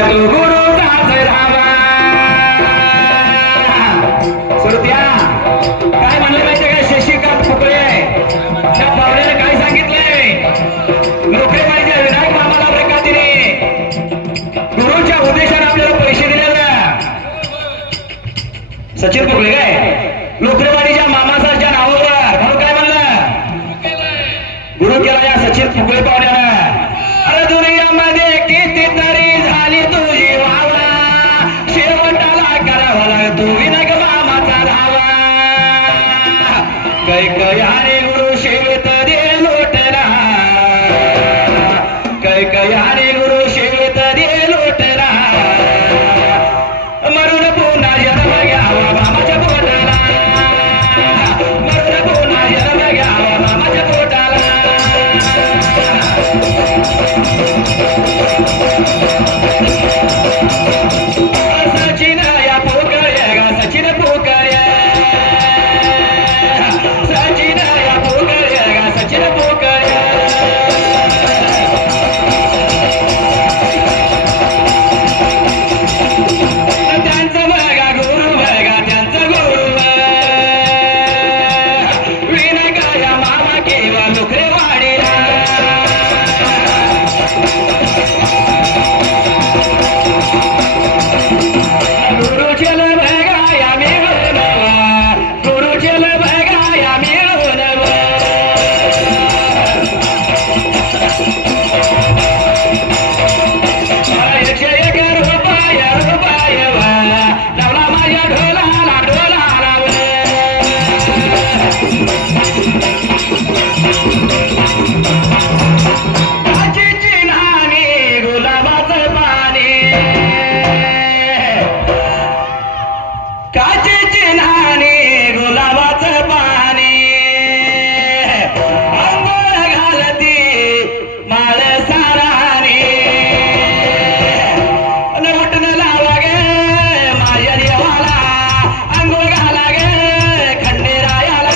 तू गुरुचाच धावा. श्रोत्या काय म्हणलं माहितीये का? शशिकांत फुकरे त्या पाहुण्याने काय सांगितलंय? नोकरीवाडीच्या विनायक मामाला प्रकातीने गुरुच्या उद्देशाने आपल्याला पैसे दिलेले. सचिन फुकले काय नोकरीवाडीच्या मामासाच्या नावावर म्हणून काय म्हणलं? गुरु केला या सचिन फुकले पाहुण्यानं. अरे दुनियामध्ये कितीतरी झाली तुझी वावा, शेवटाला करावा लाग तू विनायक मामाचा धावा. कैकयाने गुरु शेवित दे लोटला, कैकयाने गुरु शेवित दे लोटला. मरून पुन्हा जन्म घ्यावा मामाच्या पोटाला, मरून पुन्हा जन्म घ्यावा मामाच्या पोटाला. सचिन या पोकळ्या गा सचिन पोकळ्या, सचिन या पोकळ्या गा सचिन पोकळ्या. त्यांचं बघा गुरु बघा त्यांचं गुरु विनायका या मामा केव्हा नोकरीवाडीला. गुरुचेल बघा या मिळून गुरुचेल बघा या मिळून. एकशे एक रुपये लावला माझ्या ढोलाला ढोलाला. काचेची नाणी गुलाबाचं पाणी, काचेची नाणी गुलाबाचं पाणी. अंघोळ घालती माळ साराने, उठण लावा गे माझ्या देवाला, अंघोळ घाला गे खंडेरायाला.